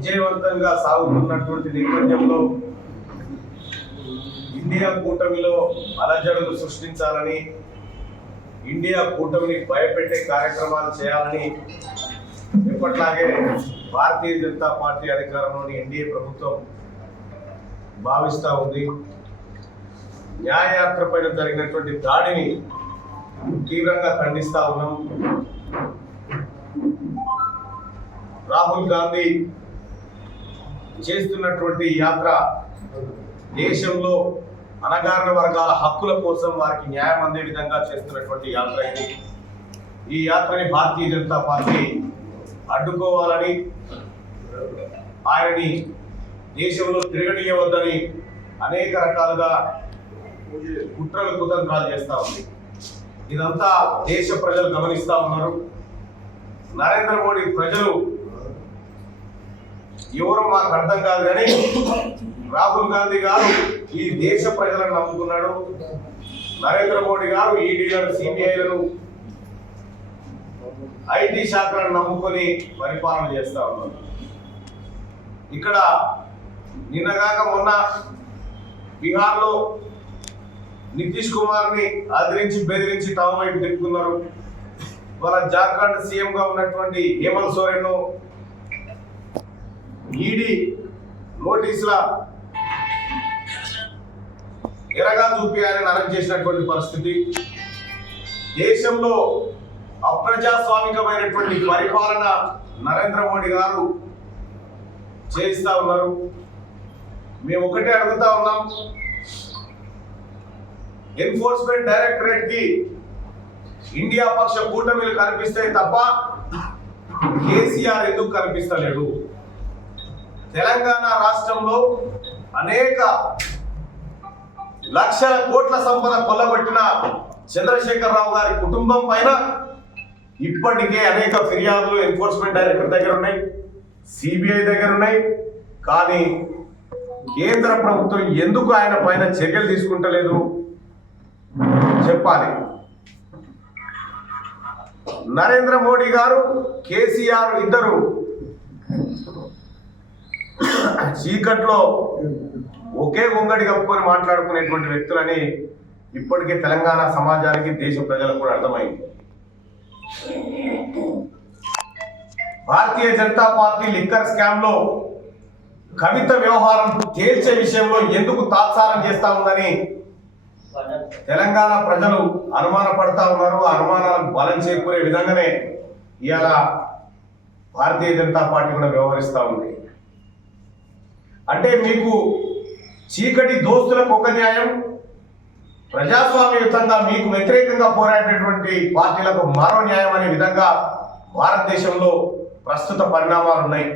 విజయవంతంగా సాగుతున్నటువంటి నేపథ్యంలో ఇండియా కూటమిలో అలజడులు సృష్టించాలని, ఇండియా కూటమిని భయపెట్టే కార్యక్రమాలు చేయాలని ఎప్పట్లాగే భారతీయ జనతా పార్టీ అధికారంలోని ఎన్డీఏ ప్రభుత్వం భావిస్తూ ఉంది. న్యాయయాత్ర పైన జరిగినటువంటి దాడిని తీవ్రంగా ఖండిస్తా ఉన్నాం. రాహుల్ గాంధీ చేస్తున్నటువంటి యాత్ర దేశంలో అణగారిన వర్గాల హక్కుల కోసం వారికి న్యాయం అందే విధంగా చేస్తున్నటువంటి యాత్ర ఇది. ఈ యాత్రని భారతీయ జనతా పార్టీ అడ్డుకోవాలని, ఆయనని దేశంలో తిరగనీయవద్దని అనేక రకాలుగా కుట్రలు కుతంత్రాలు చేస్తూ ఉంది. ఇదంతా దేశ ప్రజలు గమనిస్తూ ఉన్నారు. నరేంద్ర మోడీ ప్రజలు ఎవరో మాకు అర్థం కాదు, కానీ రాహుల్ గాంధీ గారు ఈ దేశ ప్రజలను నమ్ముకున్నాడు. నరేంద్ర మోడీ గారు ఈడీలను, సిబిఐలను, ఐటీ శాఖలను నమ్ముకొని పరిపాలన చేస్తా ఉన్నారు. ఇక్కడ నిన్నగాక మొన్న బీహార్లో నితీష్ కుమార్ని అదిరించి బెదిరించి తమ వైపు తిప్పుకున్నారు. వాళ్ళ జార్ఖండ్ సీఎంగా ఉన్నటువంటి హేమంత్ సోరెన్ ఈడీ నోటీసుల ఎరగా చూపి ఆయన అరెస్ట్ చేసినటువంటి పరిస్థితి. దేశంలో అప్రజాస్వామికమైనటువంటి పరిపాలన నరేంద్ర మోడీ గారు చేయిస్తా ఉన్నారు. మేము ఒకటే అడుగుతా ఉన్నాం, ఎన్ఫోర్స్మెంట్ డైరెక్టరేట్ కి ఇండియా పక్ష కూటమిలు కనిపిస్తాయి తప్ప కేసీఆర్ ఎందుకు కనిపిస్తలేడు? తెలంగాణ రాష్ట్రంలో అనేక లక్షల కోట్ల సంపద కొల్లగొట్టిన చంద్రశేఖరరావు గారి కుటుంబం పైన ఇప్పటికే అనేక ఫిర్యాదులు ఎన్ఫోర్స్మెంట్ డైరెక్టర్ దగ్గర ఉన్నాయి, సిబిఐ దగ్గర ఉన్నాయి. కానీ కేంద్ర ప్రభుత్వం ఎందుకు ఆయన పైన చర్యలు తీసుకుంటలేదు చెప్పాలి. నరేంద్ర మోడీ గారు, కేసీఆర్ ఇద్దరు చీకట్లో ఒకే గొంగడి కప్పుకొని మాట్లాడుకునేటువంటి వ్యక్తులని ఇప్పటికే తెలంగాణ సమాజానికి, దేశ ప్రజలకు కూడా అర్థమైంది. Bharatiya Janata party liquor scam లో కవిత వ్యవహారం తేల్చే విషయంలో ఎందుకు తాత్సారం చేస్తా ఉందని తెలంగాణ ప్రజలు అనుమానపడతా ఉన్నారు. అనుమానాలకు బలం చేకూరే విధంగానే ఇవాళ భారతీయ జనతా పార్టీ కూడా వ్యవహరిస్తూ ఉంది. అంటే మీకు చీకటి దోస్తులకు ఒక న్యాయం, ప్రజాస్వామ్యయుతంగా మీకు వ్యతిరేకంగా పోరాడేటువంటి పార్టీలకు మరో న్యాయం అనే విధంగా భారతదేశంలో ప్రస్తుత పరిణామాలు ఉన్నాయి.